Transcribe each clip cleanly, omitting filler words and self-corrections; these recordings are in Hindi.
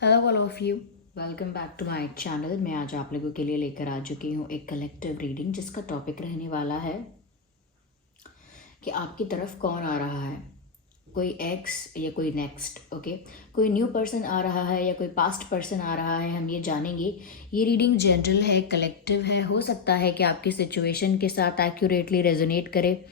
Hello all of you, welcome back to my channel. मैं आज आप लोगों के लिए लेकर आ चुकी हूँ एक कलेक्टिव रीडिंग जिसका टॉपिक रहने वाला है कि आपकी तरफ कौन आ रहा है। कोई एक्स या कोई नेक्स्ट, ओके। कोई न्यू पर्सन आ रहा है या कोई पास्ट पर्सन आ रहा है, हम ये जानेंगे। ये रीडिंग जनरल है, कलेक्टिव है। हो सकता है कि आपकी सिचुएशन के साथ एक्यूरेटली रेजोनेट करे,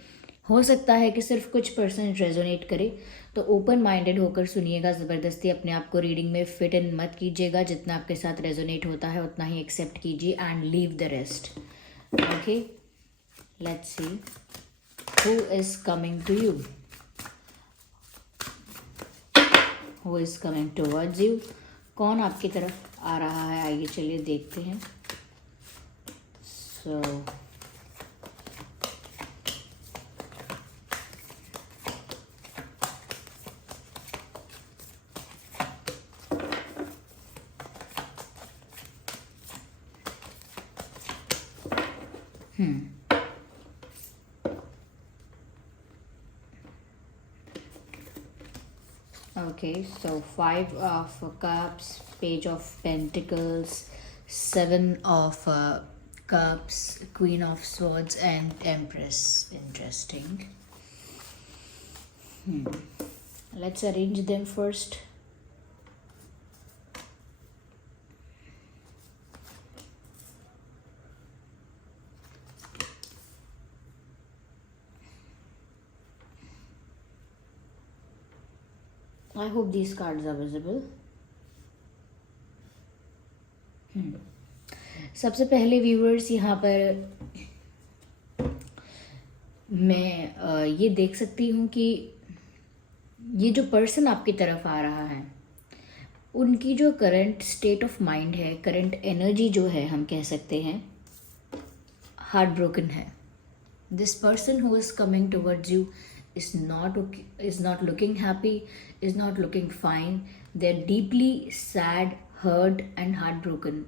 हो सकता है कि सिर्फ कुछ पर्सन रेजोनेट करे। तो ओपन माइंडेड होकर सुनिएगा, ज़बरदस्ती अपने आप को रीडिंग में फिट इन मत कीजिएगा। जितना आपके साथ रेजोनेट होता है उतना ही एक्सेप्ट कीजिए and leave the rest. Okay, let's see who is coming to you, who is coming towards you. कौन आपकी तरफ आ रहा है, आइए चलिए देखते हैं। सो okay, so Five of Cups, Page of Pentacles, Seven of Cups, Queen of Swords, and Empress. Interesting. Let's arrange them first. I hope these cards are visible. सबसे पहले व्यूवर्स, यहाँ पर मैं ये देख सकती हूँ कि ये जो पर्सन आपकी तरफ आ रहा है, उनकी जो करंट स्टेट ऑफ माइंड है, करंट एनर्जी जो है, हम कह सकते हैं हार्ट ब्रोकन है। This person who is coming towards you is not looking happy, is not looking fine. They're deeply sad, hurt and heartbroken.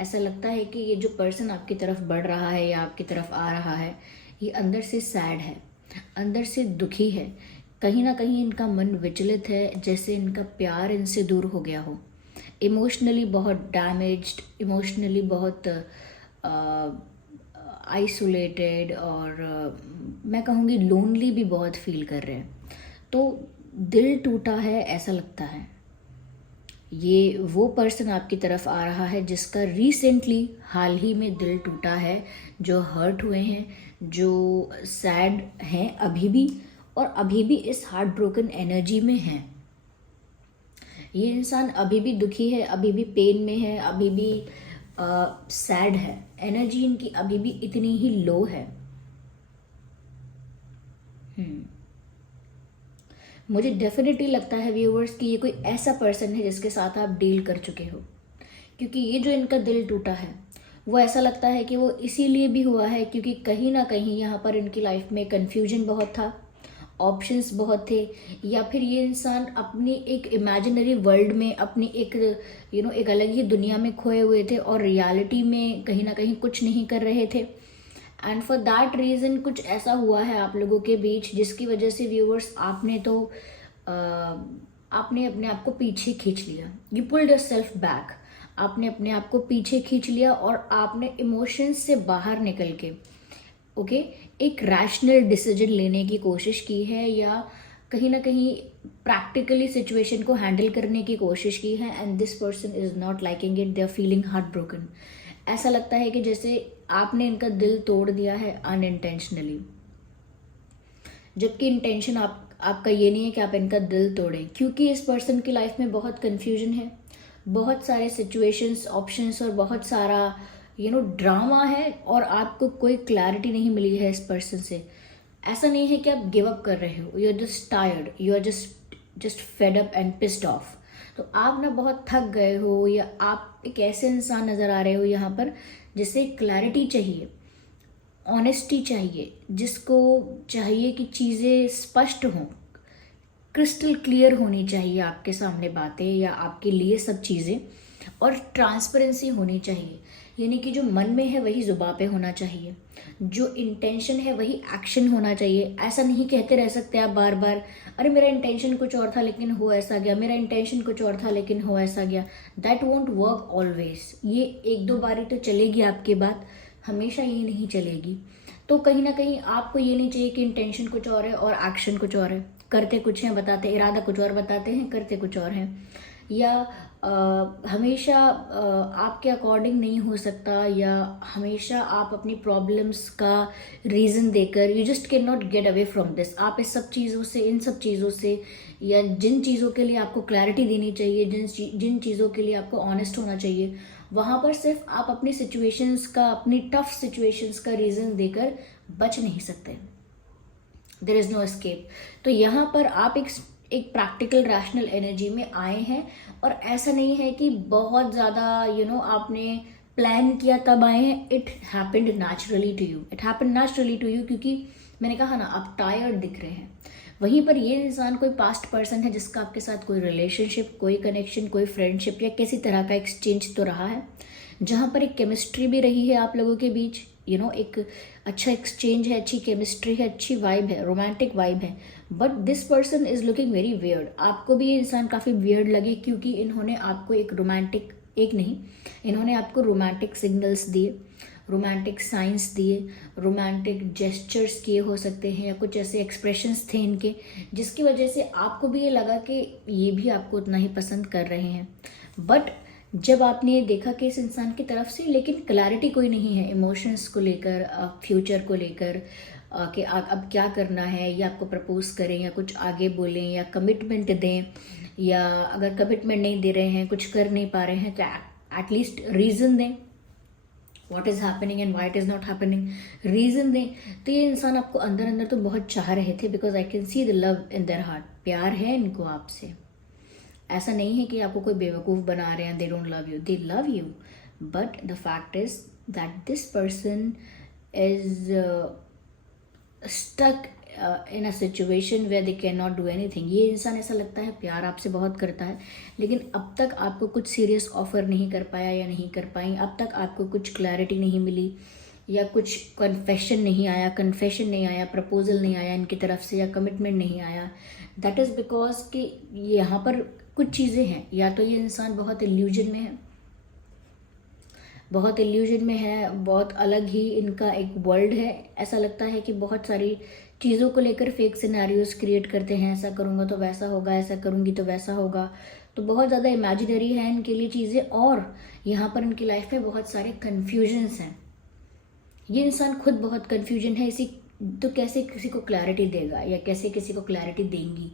ऐसा लगता है कि ये जो पर्सन आपकी तरफ बढ़ रहा है या आपकी तरफ आ रहा है, ये अंदर से सैड है, अंदर से दुखी है। कहीं ना कहीं इनका मन विचलित है, जैसे इनका प्यार इनसे दूर हो गया हो। इमोशनली बहुत डैमेज्ड, इमोशनली बहुत आइसोलेटेड और मैं कहूँगी लोनली भी बहुत फील कर रहे हैं। तो दिल टूटा है ऐसा लगता है। ये वो पर्सन आपकी तरफ आ रहा है जिसका रिसेंटली हाल ही में दिल टूटा है, जो हर्ट हुए हैं, जो सैड हैं अभी भी, और अभी भी इस हार्ट ब्रोकन एनर्जी में हैं। ये इंसान अभी भी दुखी है, अभी भी पेन में है, अभी भी सैड है। एनर्जी इनकी अभी भी इतनी ही लो है। मुझे डेफिनेटली लगता है व्यूअर्स कि ये कोई ऐसा पर्सन है जिसके साथ आप डील कर चुके हो, क्योंकि ये जो इनका दिल टूटा है वो ऐसा लगता है कि वो इसीलिए भी हुआ है क्योंकि कहीं ना कहीं यहाँ पर इनकी लाइफ में कन्फ्यूजन बहुत था, ऑप्शंस बहुत थे, या फिर ये इंसान अपनी एक इमेजिनरी वर्ल्ड में, अपनी एक एक अलग ही दुनिया में खोए हुए थे और रियलिटी में कहीं ना कहीं कुछ नहीं कर रहे थे। एंड फॉर दैट रीज़न कुछ ऐसा हुआ है आप लोगों के बीच जिसकी वजह से व्यूअर्स आपने अपने आप को पीछे खींच लिया। यू पुल्ड योरसेल्फ बैक, आपने अपने आप को पीछे खींच लिया और आपने इमोशंस से बाहर निकल के एक रैशनल डिसीजन लेने की कोशिश की है, या कहीं ना कहीं प्रैक्टिकली सिचुएशन को हैंडल करने की कोशिश की है। And this person is not liking it, they are feeling heart broken. ऐसा लगता है कि जैसे आपने इनका दिल तोड़ दिया है अनइंटेंशनली, जबकि इंटेंशन आपका ये नहीं है कि आप इनका दिल तोड़ें, क्योंकि इस पर्सन की लाइफ में बहुत कन्फ्यूजन है, बहुत सारे सिचुएशंस, ऑप्शंस और बहुत सारा ड्रामा है, और आपको कोई क्लैरिटी नहीं मिली है इस पर्सन से। ऐसा नहीं है कि आप गिव अप कर रहे हो, you are just tired, you are just fed up and pissed off. तो आप ना बहुत थक गए हो, या आप एक ऐसे इंसान नज़र आ रहे हो यहाँ पर जिसे क्लैरिटी चाहिए, ऑनेस्टी चाहिए, जिसको चाहिए कि चीज़ें स्पष्ट हों, क्रिस्टल क्लियर होनी चाहिए आपके सामने बातें या आपके लिए सब चीज़ें, और ट्रांसपेरेंसी होनी चाहिए। यानी कि जो मन में है वही जुबान पे होना चाहिए, जो इंटेंशन है वही एक्शन होना चाहिए। ऐसा नहीं कहते रह सकते आप बार बार, अरे मेरा इंटेंशन कुछ और था लेकिन हो ऐसा गया, मेरा इंटेंशन कुछ और था लेकिन हो ऐसा गया। That won't work always. ये एक दो बारी तो चलेगी आपकी बात, हमेशा ये नहीं चलेगी। तो कहीं ना कहीं आपको ये नहीं चाहिए कि इंटेंशन कुछ और है और एक्शन कुछ और है, करते कुछ हैं बताते, इरादा कुछ और बताते हैं करते कुछ और हैं। या हमेशा आपके अकॉर्डिंग नहीं हो सकता, या हमेशा आप अपनी प्रॉब्लम्स का रीज़न देकर you just can not get away from this. आप इस सब चीज़ों से, इन सब चीज़ों से, या जिन चीज़ों के लिए आपको क्लैरिटी देनी चाहिए, जिन चीज़ों के लिए आपको ऑनेस्ट होना चाहिए, वहाँ पर सिर्फ आप अपनी सिचुएशंस का, अपनी टफ सिचुएशंस का रीज़न देकर बच नहीं सकते। There is no escape. तो यहाँ पर आप एक प्रैक्टिकल रैशनल एनर्जी में आए हैं, और ऐसा नहीं है कि बहुत ज़्यादा आपने प्लान किया तब आए हैं। It happened naturally to you, it happened naturally to you, क्योंकि मैंने कहा ना आप टायर्ड दिख रहे हैं। वहीं पर ये इंसान कोई पास्ट पर्सन है जिसका आपके साथ कोई रिलेशनशिप, कोई कनेक्शन, कोई फ्रेंडशिप या किसी तरह का एक्सचेंज तो रहा है, जहाँ पर एक केमिस्ट्री भी रही है आप लोगों के बीच। एक अच्छा एक्सचेंज है, अच्छी केमिस्ट्री है, अच्छी वाइब है, रोमांटिक वाइब है। But this person is looking very weird. आपको भी ये इंसान काफ़ी वियर्ड लगे, क्योंकि इन्होंने आपको इन्होंने आपको रोमांटिक सिग्नल्स दिए, रोमांटिक साइंस दिए, रोमांटिक जेस्चर्स किए हो सकते हैं, या कुछ ऐसे एक्सप्रेशंस थे इनके जिसकी वजह से आपको भी ये लगा कि ये भी आपको उतना ही पसंद कर रहे हैं। बट जब आपने ये देखा कि इस इंसान की तरफ से लेकिन क्लैरिटी कोई नहीं है इमोशंस को लेकर, फ्यूचर को लेकर, कि अब क्या करना है, या आपको प्रपोज करें या कुछ आगे बोलें या कमिटमेंट दें, या अगर कमिटमेंट नहीं दे रहे हैं, कुछ कर नहीं पा रहे हैं, तो एटलीस्ट रीज़न दें what is happening and why it is not happening, reason दें। तो ये इंसान आपको अंदर अंदर तो बहुत चाह रहे थे, because I can see the love in their heart. प्यार है इनको आपसे, ऐसा नहीं है कि आपको कोई बेवकूफ़ बना रहे हैं, they don't love you, they love you. But the fact is that this person is stuck in a situation where they can not do anything. ये इंसान ऐसा लगता है प्यार आपसे बहुत करता है, लेकिन अब तक आपको कुछ सीरियस ऑफर नहीं कर पाया या नहीं कर पाई, अब तक आपको कुछ क्लैरिटी नहीं मिली, या कुछ कन्फेशन नहीं आया, प्रपोजल नहीं आया इनकी तरफ से, या कमिटमेंट नहीं आया। दैट इज़ बिकॉज कि यहाँ पर कुछ चीज़ें हैं, या तो ये इंसान बहुत इल्यूजन में है, बहुत अलग ही इनका एक वर्ल्ड है। ऐसा लगता है कि बहुत सारी चीज़ों को लेकर फेक सिनेरियोज क्रिएट करते हैं, ऐसा करूँगा तो वैसा होगा, ऐसा करूँगी तो वैसा होगा। तो बहुत ज़्यादा इमेजिनरी है इनके लिए चीज़ें, और यहाँ पर इनकी लाइफ में बहुत सारे कन्फ्यूजन्स हैं। ये इंसान खुद बहुत कन्फ्यूजन है, तो कैसे किसी को क्लैरिटी देगा या कैसे किसी को क्लैरिटी देंगी?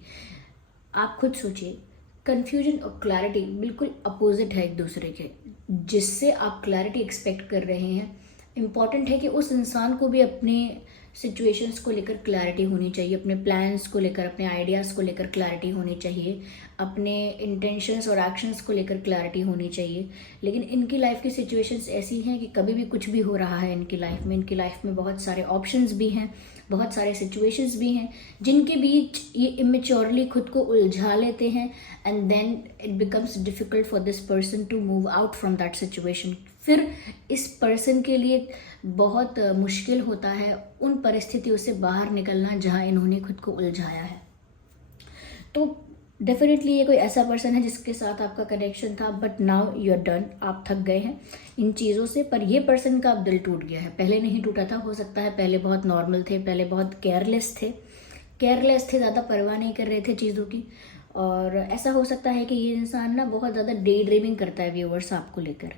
आप खुद सोचिए, कन्फ्यूजन और क्लैरिटी बिल्कुल अपोजिट है एक दूसरे के। जिससे आप क्लैरिटी एक्सपेक्ट कर रहे हैं, इम्पॉर्टेंट है कि उस इंसान को भी अपने सिचुएशंस को लेकर क्लैरिटी होनी चाहिए, अपने प्लान्स को लेकर, अपने आइडियाज़ को लेकर क्लैरिटी होनी चाहिए, अपने इंटेंशंस और एक्शंस को लेकर क्लैरिटी होनी चाहिए। लेकिन इनकी लाइफ की सिचुएशंस ऐसी हैं कि कभी भी कुछ भी हो रहा है इनकी लाइफ में बहुत सारे ऑप्शंस भी हैं, बहुत सारे सिचुएशंस भी हैं जिनके बीच ये इमेच्योरली खुद को उलझा लेते हैं, and then it becomes difficult for this person to move out from that situation. फिर इस पर्सन के लिए बहुत मुश्किल होता है उन परिस्थितियों से बाहर निकलना जहां इन्होंने खुद को उलझाया है। तो डेफिनेटली ये कोई ऐसा पर्सन है जिसके साथ आपका कनेक्शन था, but now you are done, आप थक गए हैं इन चीज़ों से। पर ये पर्सन का अब दिल टूट गया है, पहले नहीं टूटा था, हो सकता है पहले बहुत नॉर्मल थे, पहले बहुत केयरलेस थे, ज़्यादा परवाह नहीं कर रहे थे चीज़ों की। और ऐसा हो सकता है कि ये इंसान ना बहुत ज़्यादा डे ड्रीमिंग करता है व्यूअर्स आपको लेकर।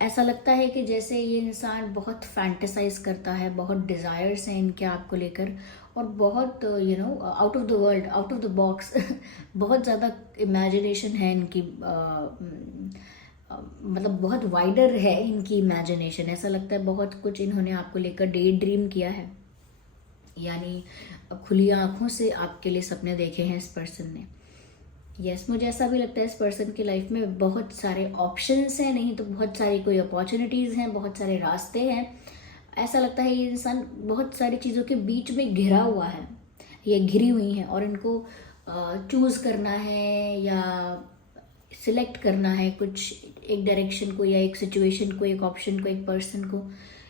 ऐसा लगता है कि जैसे ये इंसान बहुत फैंटेसाइज करता है, बहुत डिज़ायर्स हैं इनके आपको लेकर, और बहुत out of the world, out of the box बहुत ज़्यादा इमेजिनेशन है इनकी, मतलब बहुत वाइडर है इनकी इमेजिनेशन। ऐसा लगता है बहुत कुछ इन्होंने आपको लेकर डे ड्रीम किया है, यानी खुली आंखों से आपके लिए सपने देखे हैं इस पर्सन ने। यस, मुझे ऐसा भी लगता है इस पर्सन की लाइफ में बहुत सारे ऑप्शंस हैं, नहीं तो बहुत सारी कोई अपॉर्चुनिटीज़ हैं, बहुत सारे रास्ते हैं। ऐसा लगता है ये इंसान बहुत सारी चीज़ों के बीच में घिरा हुआ है, या घिरी हुई हैं, और इनको चूज़ करना है या सिलेक्ट करना है, कुछ एक डायरेक्शन को या एक सिचुएशन को, एक ऑप्शन को, एक पर्सन को।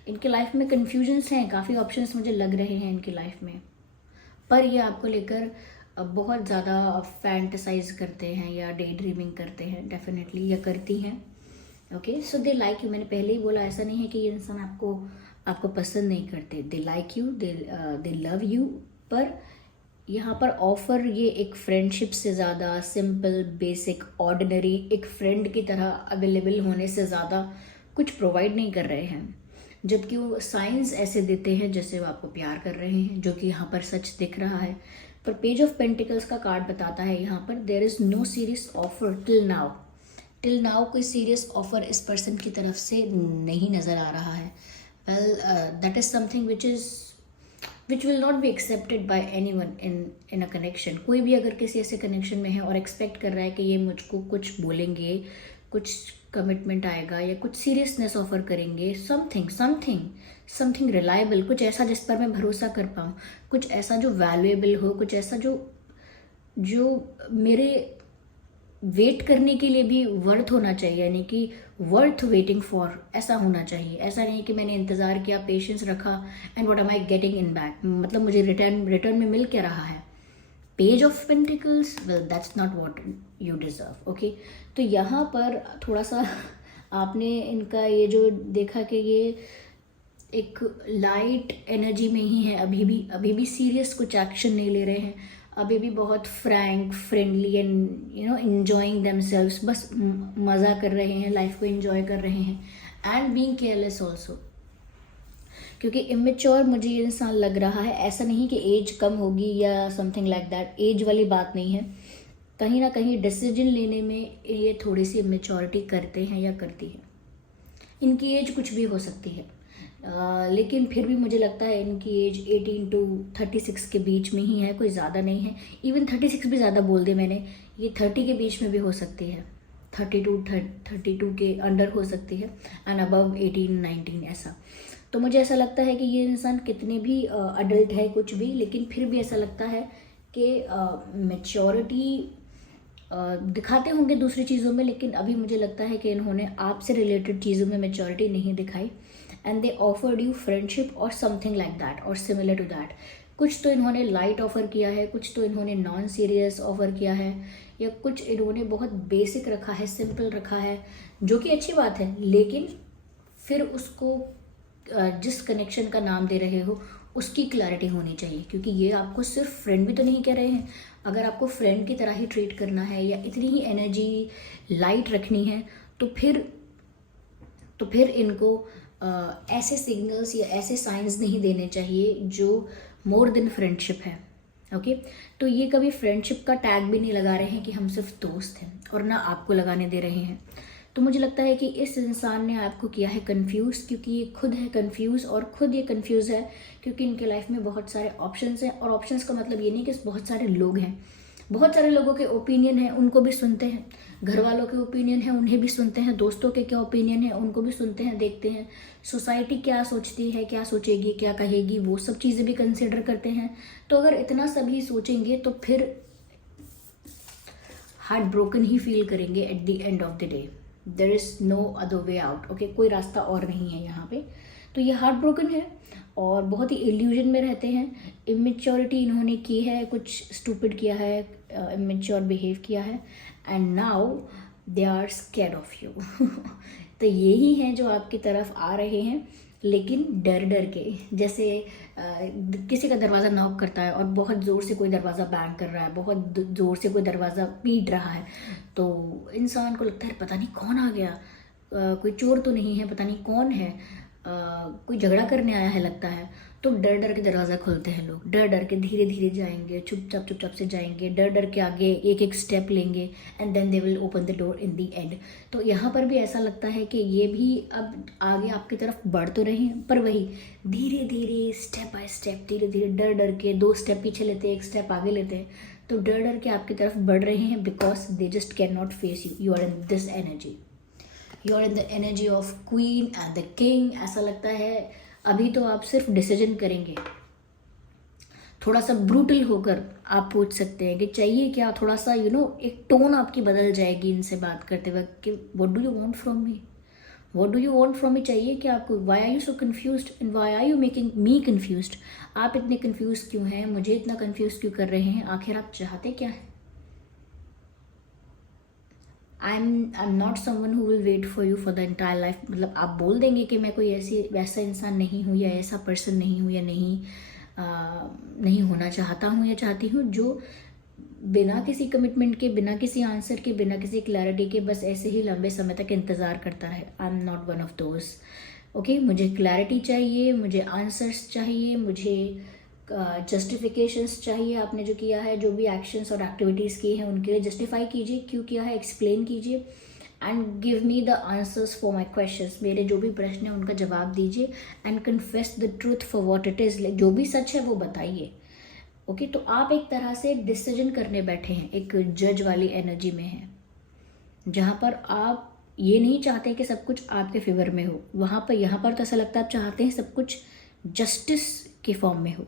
इनके लाइफ में कन्फ्यूजन्स हैं, काफ़ी ऑप्शंस मुझे लग रहे हैं इनकी लाइफ में, पर ये आपको लेकर बहुत ज़्यादा फैंटसाइज करते हैं या डे ड्रीमिंग करते हैं डेफिनेटली, या करती हैं। Okay, so they like you. मैंने पहले ही बोला, ऐसा नहीं है कि ये इंसान आपको पसंद नहीं करते। They like you, they love you, पर यहाँ पर ऑफर ये एक फ्रेंडशिप से ज़्यादा, सिंपल बेसिक ऑर्डिनरी एक फ्रेंड की तरह अवेलेबल होने से ज़्यादा कुछ प्रोवाइड नहीं कर रहे हैं। जबकि वो साइंस ऐसे देते हैं जैसे वो आपको प्यार कर रहे हैं, जो कि यहाँ पर सच दिख रहा है। पर पेज ऑफ पेंटिकल्स का कार्ड बताता है यहाँ पर there is no serious offer till now कोई सीरियस ऑफर इस पर्सन की तरफ से नहीं नज़र आ रहा है। Well, that is something which will not be accepted by anyone in a connection. कोई भी अगर किसी ऐसे कनेक्शन में है और एक्सपेक्ट कर रहा है कि ये मुझको कुछ बोलेंगे, कुछ कमिटमेंट आएगा या कुछ सीरियसनेस ऑफर करेंगे, समथिंग रिलायबल, कुछ ऐसा जिस पर मैं भरोसा कर पाऊँ, कुछ ऐसा जो वैल्यूएबल हो, कुछ ऐसा जो मेरे वेट करने के लिए भी वर्थ होना चाहिए, यानी कि वर्थ वेटिंग फॉर, ऐसा होना चाहिए। ऐसा नहीं कि मैंने इंतज़ार किया, पेशेंस रखा and what am I getting in back, मतलब मुझे रिटर्न में मिल क्या रहा है। Page of pentacles, well that's not what you deserve. Okay, तो यहाँ पर थोड़ा सा आपने इनका ये जो देखा कि ये एक लाइट एनर्जी में ही है, अभी भी सीरियस कुछ एक्शन नहीं ले रहे हैं, अभी भी बहुत Frank, friendly and enjoying themselves, बस मज़ा कर रहे हैं, लाइफ को एंजॉय कर रहे हैं एंड बीइंग केयरलेस ऑल्सो। क्योंकि इमेच्योर मुझे ये इंसान लग रहा है, ऐसा नहीं कि एज कम होगी या समथिंग लाइक दैट, एज वाली बात नहीं है, कहीं ना कहीं डिसीजन लेने में ये थोड़ी सी इमेच्योरिटी करते हैं या करती है। इनकी एज कुछ भी हो सकती है, लेकिन फिर भी मुझे लगता है इनकी एज 18 to 36 के बीच में ही है, कोई ज़्यादा नहीं है। इवन 36 भी ज़्यादा बोल दे मैंने, ये 30 के बीच में भी हो सकती है, 32 के अंडर हो सकती है एंड अबव 18-19 ऐसा। तो मुझे ऐसा लगता है कि ये इंसान कितने भी अडल्ट है कुछ भी, लेकिन फिर भी ऐसा लगता है कि मैच्योरिटी दिखाते होंगे दूसरी चीज़ों में, लेकिन अभी मुझे लगता है कि इन्होंने आपसे रिलेटेड चीज़ों में मैच्योरिटी नहीं दिखाई and they offered you friendship और समथिंग लाइक दैट और सिमिलर टू दैट। कुछ तो इन्होंने लाइट ऑफर किया है, कुछ तो इन्होंने नॉन सीरियस ऑफर किया है, या कुछ इन्होंने बहुत बेसिक रखा है, सिंपल रखा है, जो कि अच्छी बात है। लेकिन फिर उसको जिस कनेक्शन का नाम दे रहे हो उसकी क्लैरिटी होनी चाहिए, क्योंकि ये आपको सिर्फ फ्रेंड भी तो नहीं कह रहे हैं। अगर आपको फ्रेंड की तरह ही ट्रीट करना है या इतनी ही एनर्जी लाइट रखनी है, तो फिर इनको ऐसे सिग्नल्स या ऐसे साइंस नहीं देने चाहिए जो मोर देन फ्रेंडशिप है। ओके, तो ये कभी फ्रेंडशिप का टैग भी नहीं लगा रहे हैं कि हम सिर्फ दोस्त हैं, और ना आपको लगाने दे रहे हैं। तो मुझे लगता है कि इस इंसान ने आपको किया है कंफ्यूज, क्योंकि ये खुद है कंफ्यूज, और खुद ये कंफ्यूज है क्योंकि इनके लाइफ में बहुत सारे ऑप्शंस हैं। और ऑप्शंस का मतलब ये नहीं कि बहुत सारे लोग हैं, बहुत सारे लोगों के ओपिनियन है, उनको भी सुनते हैं, घर वालों के ओपिनियन है उन्हें भी सुनते हैं, दोस्तों के क्या ओपिनियन है उनको भी सुनते हैं, देखते हैं, सोसाइटी क्या सोचती है, क्या सोचेगी, क्या कहेगी, वो सब चीज़ें भी कंसिडर करते हैं। तो अगर इतना सभी सोचेंगे तो फिर हार्ट ब्रोकन ही फील करेंगे at the end of the day. There is no other way out. Okay, कोई रास्ता और नहीं है यहाँ पे। तो ये हार्ट ब्रोकन है और बहुत ही इल्यूजन में रहते हैं। इमेच्योरिटी इन्होंने की है, कुछ स्टूपिड किया है, इमेच्योर बिहेव किया है, and now they are scared of you. तो यही हैं जो आपकी तरफ आ रहे हैं, लेकिन डर डर के। जैसे किसी का दरवाज़ा नॉक करता है और बहुत ज़ोर से कोई दरवाज़ा बैंग कर रहा है, बहुत ज़ोर से कोई दरवाज़ा पीट रहा है, तो इंसान को लगता है पता नहीं कौन आ गया, कोई चोर तो नहीं है, पता नहीं कौन है, कोई झगड़ा करने आया है लगता है। तो डर डर के दरवाज़ा खोलते हैं लोग, डर डर के धीरे धीरे जाएंगे, चुपचाप से जाएंगे, डर डर के आगे एक एक स्टेप लेंगे and then they will open the door in the end. तो यहाँ पर भी ऐसा लगता है कि ये भी अब आगे आपकी तरफ बढ़ तो रहे हैं, पर वही धीरे धीरे स्टेप बाय स्टेप, धीरे धीरे डर डर के 2 स्टेप पीछे लेते हैं, 1 स्टेप आगे लेते हैं। तो डर डर के आपकी तरफ बढ़ रहे हैं, because they just can not face you. You are in this energy, you are in the energy of queen and the king. ऐसा लगता है अभी तो आप सिर्फ डिसीजन करेंगे। थोड़ा सा ब्रूटल होकर आप पूछ सकते हैं कि चाहिए क्या, थोड़ा सा एक टोन आपकी बदल जाएगी इनसे बात करते वक्त कि what do you want from me, what do you want from me, चाहिए क्या आपको, why are you so confused and why are you making me confused, आप इतने कन्फ्यूज क्यों हैं, मुझे इतना कन्फ्यूज क्यों कर रहे हैं, आखिर आप चाहते क्या है। I am not someone who will wait for you for the entire life. मतलब आप बोल देंगे कि मैं कोई ऐसी वैसा इंसान नहीं हूँ या ऐसा पर्सन नहीं हूँ या नहीं होना चाहता हूँ या चाहती हूँ जो बिना किसी कमिटमेंट के, बिना किसी आंसर के, बिना किसी क्लैरिटी के बस ऐसे ही लंबे समय तक इंतज़ार करता रहे। आई am not one of those. Okay, मुझे क्लैरिटी चाहिए, मुझे आंसर्स चाहिए, मुझे जस्टिफिकेशंस चाहिए। आपने जो किया है, जो भी एक्शंस और एक्टिविटीज़ की हैं उनके लिए जस्टिफाई कीजिए, क्यों किया है एक्सप्लेन कीजिए, and give me the answers for my questions. मेरे जो भी प्रश्न हैं उनका जवाब दीजिए, and confess the truth for what it is. जो भी सच है वो बताइए। ओके, तो आप एक तरह से डिसीजन करने बैठे हैं, एक जज वाली एनर्जी में हैं, जहाँ पर आप ये नहीं चाहते कि सब कुछ आपके फेवर में हो। वहाँ पर, यहाँ पर तो ऐसा लगता है आप चाहते हैं सब कुछ जस्टिस के फॉर्म में हो।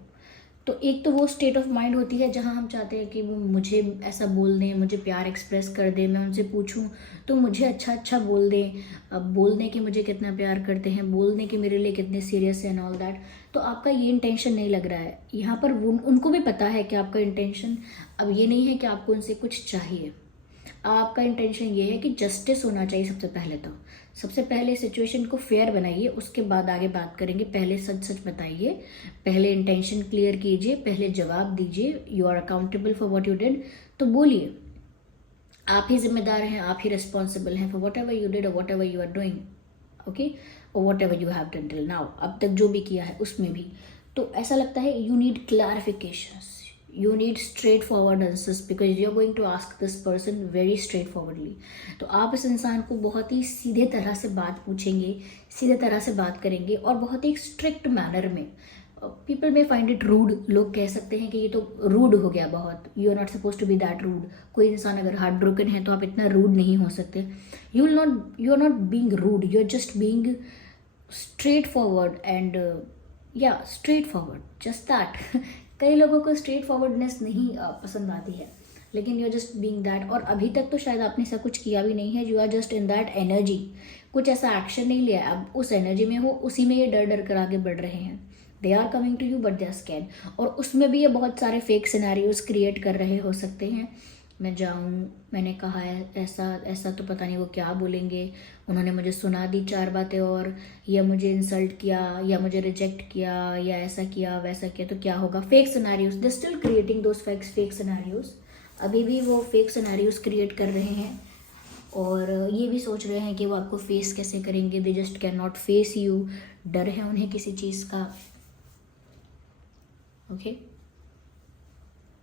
तो एक तो वो स्टेट ऑफ माइंड होती है जहाँ हम चाहते हैं कि वो मुझे ऐसा बोल दें, मुझे प्यार एक्सप्रेस कर दें, मैं उनसे पूछूं तो मुझे अच्छा अच्छा बोल दें, अब बोल दें कि मुझे कितना प्यार करते हैं, बोल दें कि मेरे लिए कितने सीरियस है एंड ऑल दैट। तो आपका ये इंटेंशन नहीं लग रहा है यहाँ पर। उनको भी पता है कि आपका इंटेंशन अब ये नहीं है कि आपको उनसे कुछ चाहिए। आपका इंटेंशन ये है कि जस्टिस होना चाहिए सबसे पहले। तो सबसे पहले सिचुएशन को फेयर बनाइए, उसके बाद आगे बात करेंगे। पहले सच सच बताइए, पहले इंटेंशन क्लियर कीजिए, पहले जवाब दीजिए। You are accountable for what you did. तो बोलिए, आप ही जिम्मेदार हैं, आप ही रिस्पॉन्सिबल हैं for whatever you did और whatever you are doing. Okay, और whatever you have done till now, अब तक जो भी किया है उसमें भी। तो ऐसा लगता है you need clarifications, you need straightforward answers because you're going to ask this person very straightforwardly। तो आप इस इंसान को बहुत ही सीधे तरह से बात पूछेंगे, सीधे तरह से बात करेंगे और बहुत ही स्ट्रिक्ट मैनर में। पीपल में फाइंड इट रूड, लोग कह सकते हैं कि ये तो रूड हो गया बहुत, you are not suppose to be that rude. कोई इंसान अगर हार्ट ब्रोकन है तो आप इतना रूड नहीं हो सकते। You are not being rude, you are just being straightforward and straightforward, just that. कई लोगों को स्ट्रेट फॉरवर्डनेस नहीं पसंद आती है, लेकिन you are just being that. और अभी तक तो शायद आपने ऐसा कुछ किया भी नहीं है, you are just in that energy, कुछ ऐसा एक्शन नहीं लिया, अब उस एनर्जी में हो, उसी में ये डर डर कर आगे बढ़ रहे हैं। They are coming to you but they are scared, और उसमें भी ये बहुत सारे फेक सिनेरियोज क्रिएट कर रहे हो सकते हैं। मैं जाऊँ, मैंने कहा है ऐसा ऐसा, तो पता नहीं वो क्या बोलेंगे, उन्होंने मुझे सुना दी 4 बातें और, या मुझे इंसल्ट किया, या मुझे रिजेक्ट किया, या ऐसा किया वैसा किया, तो क्या होगा। Fake scenarios, they still creating those fake scenarios. अभी भी वो फेक सिनेरियोज क्रिएट कर रहे हैं और ये भी सोच रहे हैं कि वो आपको फेस कैसे करेंगे। दे just can not face you, डर है उन्हें किसी चीज़ का। ओके,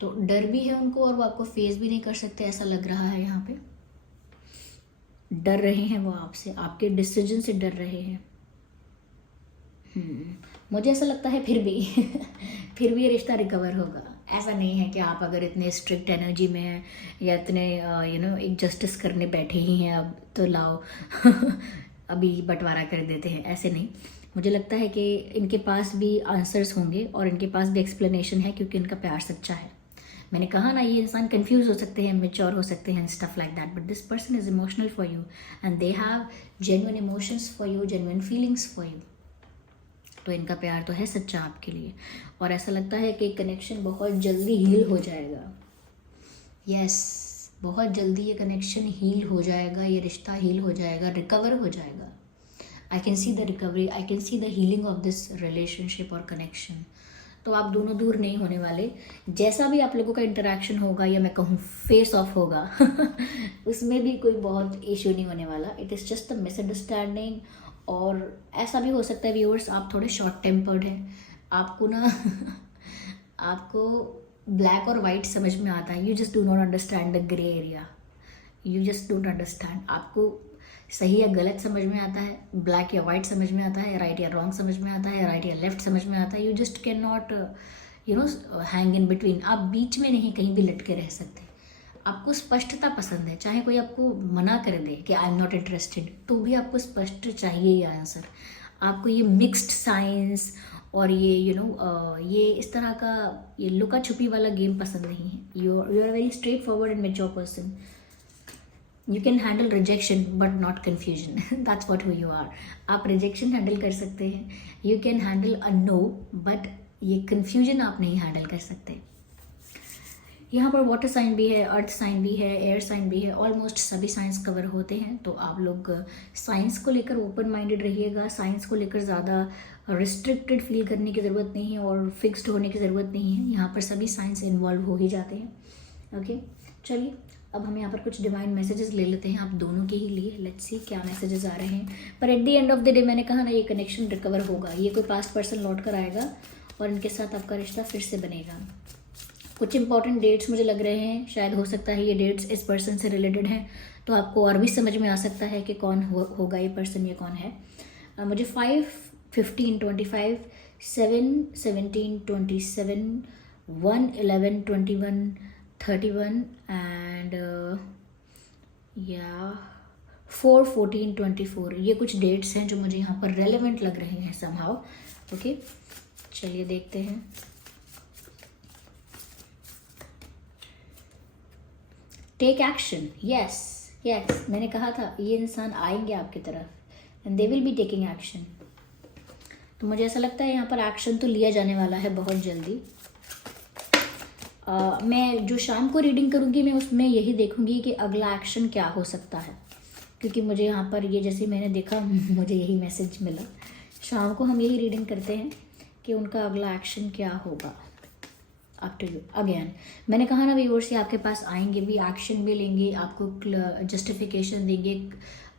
तो डर भी है उनको और वो आपको फेस भी नहीं कर सकते, ऐसा लग रहा है यहाँ पे। डर रहे हैं वो आपसे, आपके डिसीजन से डर रहे हैं। मुझे ऐसा लगता है फिर भी फिर भी ये रिश्ता रिकवर होगा। ऐसा नहीं है कि आप अगर इतने स्ट्रिक्ट एनर्जी में हैं या इतने एक जस्टिस करने बैठे ही हैं अब तो लाओ अभी बंटवारा कर देते हैं, ऐसे नहीं। मुझे लगता है कि इनके पास भी आंसर्स होंगे और इनके पास भी एक्सप्लेनेशन है, क्योंकि इनका प्यार सच्चा है। मैंने कहा ना, ये इंसान कंफ्यूज हो सकते हैं, मेच्योर हो सकते हैं, stuff like that, but this person is emotional for you and they have genuine emotions for you, genuine feelings for you. तो इनका प्यार तो है सच्चा आपके लिए, और ऐसा लगता है कि कनेक्शन बहुत जल्दी हील हो जाएगा। यस, बहुत जल्दी ये कनेक्शन हील हो जाएगा, ये रिश्ता हील हो जाएगा, रिकवर हो जाएगा। I can see the recovery, I can see the healing of this relationship और कनेक्शन। तो आप दोनों दूर नहीं होने वाले। जैसा भी आप लोगों का इंटरेक्शन होगा, या मैं कहूँ फेस ऑफ होगा उसमें भी कोई बहुत इश्यू नहीं होने वाला। It is just a misunderstanding. और ऐसा भी हो सकता है व्यूअर्स, आप थोड़े शॉर्ट टेम्पर्ड हैं, आपको ना आपको ब्लैक और वाइट समझ में आता है, you just do not understand the grey area, you just don't understand. आपको सही या गलत समझ में आता है, ब्लैक या वाइट समझ में आता है, राइट या रॉन्ग समझ में आता है, राइट या लेफ्ट समझ में आता है। You just can not hang in between. आप बीच में नहीं कहीं भी लटके रह सकते। आपको स्पष्टता पसंद है, चाहे कोई आपको मना कर दे कि आई एम नॉट इंटरेस्टेड, तो भी आपको स्पष्ट चाहिए ये आंसर। आपको ये मिक्स्ड साइंस और ये ये इस तरह का ये लुका छुपी वाला गेम पसंद नहीं है. You are very straightforward and mature person. You can handle rejection but not confusion. That's what who you are. आप रिजेक्शन हैंडल कर सकते हैं. You can handle a no, but ये कन्फ्यूजन आप नहीं हैंडल कर सकते. यहाँ पर वाटर साइन भी है, अर्थ साइन भी है, एयर साइन भी है. ऑलमोस्ट सभी साइंस कवर होते हैं. तो आप लोग साइंस को लेकर ओपन माइंडेड रहिएगा. साइंस को लेकर ज़्यादा रिस्ट्रिक्टेड फील करने की ज़रूरत नहीं है और फिक्स्ड होने की ज़रूरत नहीं है. यहाँ पर सभी साइंस इन्वॉल्व हो ही जाते हैं. ओके, चलिए अब हम यहाँ पर कुछ डिवाइन मैसेजेस ले लेते हैं आप दोनों के ही लिए. लेट्स सी क्या मैसेजेस आ रहे हैं. पर eight the end of the day मैंने कहा ना, ये कनेक्शन रिकवर होगा. ये कोई पास्ट पर्सन लौट कर आएगा और इनके साथ आपका रिश्ता फिर से बनेगा. कुछ इंपॉर्टेंट डेट्स मुझे लग रहे हैं. शायद हो सकता है ये डेट्स इस पर्सन से रिलेटेड हैं, तो आपको और भी समझ में आ सकता है कि कौन होगा ये पर्सन, ये कौन है. मुझे 5, 15, 25, 7, 17, 27, 1, 11, 21, 31 एंड 4, 14, 24 ये कुछ डेट्स हैं जो मुझे यहाँ पर रेलेवेंट लग रहे हैं समहाउ. ओके, चलिए देखते हैं. Take action. यस, मैंने कहा था ये इंसान आएंगे आपकी तरफ and they will be taking action. तो मुझे ऐसा लगता है यहाँ पर एक्शन तो लिया जाने वाला है बहुत जल्दी. मैं जो शाम को रीडिंग करूँगी मैं उसमें यही देखूँगी कि अगला एक्शन क्या हो सकता है, क्योंकि मुझे यहाँ पर ये जैसे मैंने देखा मुझे यही मैसेज मिला. शाम को हम यही रीडिंग करते हैं कि उनका अगला एक्शन क्या होगा. Up to you. अगेन मैंने कहा ना व्यूअर्स, से आपके पास आएंगे भी, एक्शन भी लेंगे, आपको जस्टिफिकेशन देंगे,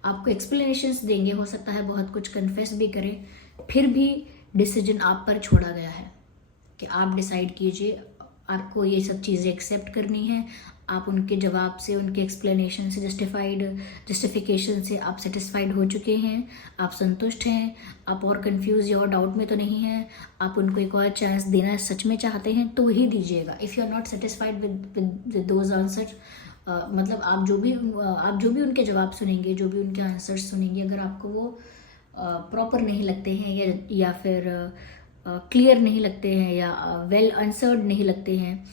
आपको एक्सप्लेनेशंस देंगे. हो सकता है बहुत कुछ कन्फेस भी करें, फिर भी डिसीजन आप पर छोड़ा गया है कि आप डिसाइड कीजिए. आपको ये सब चीज़ें एक्सेप्ट करनी है. आप उनके जवाब से, उनके एक्सप्लेनेशन से, जस्टिफिकेशन से आप सेटिस्फाइड हो चुके हैं, आप संतुष्ट हैं, आप और कंफ्यूज या और डाउट में तो नहीं हैं. आप उनको एक और चांस देना सच में चाहते हैं तो ही दीजिएगा. If you are not satisfied with those answer, मतलब आप जो भी उनके जवाब सुनेंगे, जो भी उनके आंसर्स सुनेंगे, अगर आपको वो प्रॉपर नहीं लगते हैं या फिर क्लियर नहीं लगते हैं या वेल आंसर्ड नहीं लगते हैं,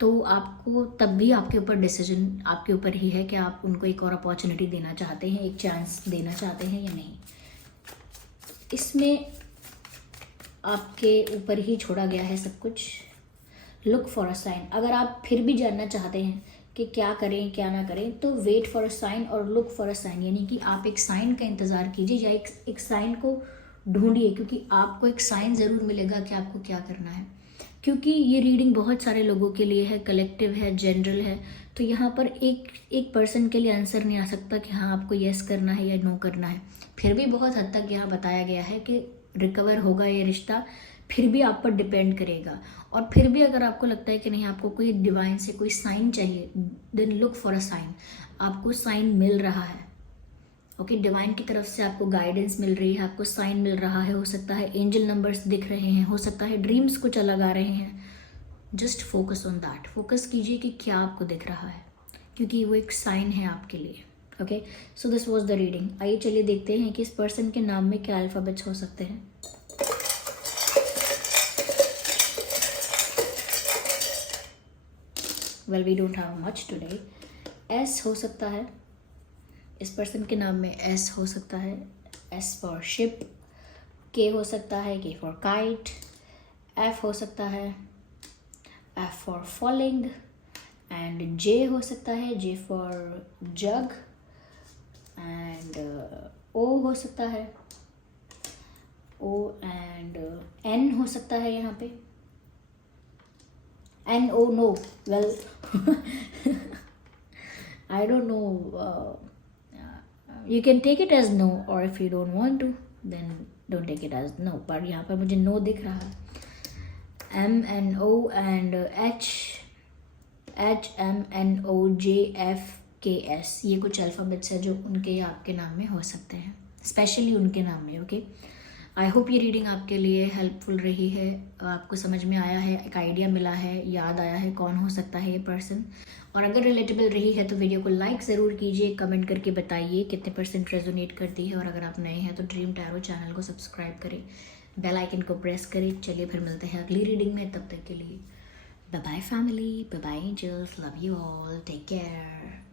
तो आपको तब भी आपके ऊपर डिसीजन आपके ऊपर ही है कि आप उनको एक और अपॉर्चुनिटी देना चाहते हैं, एक चांस देना चाहते हैं या नहीं. इसमें आपके ऊपर ही छोड़ा गया है सब कुछ. Look for a sign. अगर आप फिर भी जानना चाहते हैं कि क्या करें क्या ना करें, तो वेट फॉर अ साइन और लुक फॉर अ साइन, यानी कि आप एक साइन का इंतज़ार कीजिए या एक साइन को ढूंढिए, क्योंकि आपको एक साइन ज़रूर मिलेगा कि आपको क्या करना है. क्योंकि ये रीडिंग बहुत सारे लोगों के लिए है, कलेक्टिव है, जनरल है. तो यहाँ पर एक पर्सन के लिए आंसर नहीं आ सकता कि हाँ आपको येस करना है या नो करना है. फिर भी बहुत हद तक यहाँ बताया गया है कि रिकवर होगा ये रिश्ता, फिर भी आप पर डिपेंड करेगा. और फिर भी अगर आपको लगता है कि नहीं, आपको कोई डिवाइन से कोई साइन चाहिए, then look for a sign. आपको साइन मिल रहा है. ओके, डिवाइन की तरफ से आपको गाइडेंस मिल रही है, आपको साइन मिल रहा है. हो सकता है एंजल नंबर्स दिख रहे हैं, हो सकता है ड्रीम्स कुछ अलग आ रहे हैं. Just focus on that. Focus कीजिए कि क्या आपको दिख रहा है, क्योंकि वो एक साइन है आपके लिए. Okay, so this was the reading. आइए चलिए देखते हैं कि इस पर्सन के नाम में क्या अल्फ़ाबेट्स हो सकते हैं. Well, we don't have much today. S हो सकता है, इस पर्सन के नाम में एस हो सकता है. S for ship. के हो सकता है, के फॉर काइट. एफ हो सकता है, एफ फॉर फॉलिंग. एंड जे हो सकता है, जे फॉर जग. एंड ओ हो सकता है, ओ. एंड एन हो सकता है यहाँ पे. N O no. Well I don't know. You can take it as no, or if you don't want to, then don't take it as no. पर यहाँ पर मुझे no दिख रहा है. M N O and H M N O J F K S, ये कुछ अल्फ़ाबेट्स है जो उनके या आपके नाम में हो सकते हैं, स्पेशली उनके नाम में. ओके, आई होप ये रीडिंग आपके लिए हेल्पफुल रही है, आपको समझ में आया है, एक आइडिया मिला है, याद आया है कौन हो सकता है ये पर्सन. और अगर रिलेटेबल रही है तो वीडियो को लाइक ज़रूर कीजिए, कमेंट करके बताइए कितने % रेजोनेट करती है. और अगर आप नए हैं तो ड्रीम टैरो चैनल को सब्सक्राइब करें. बेल आइकन को प्रेस करें। चलिए फिर मिलते हैं अगली रीडिंग में, तब तक के लिए bye bye family, bye bye angels, love you all, take care.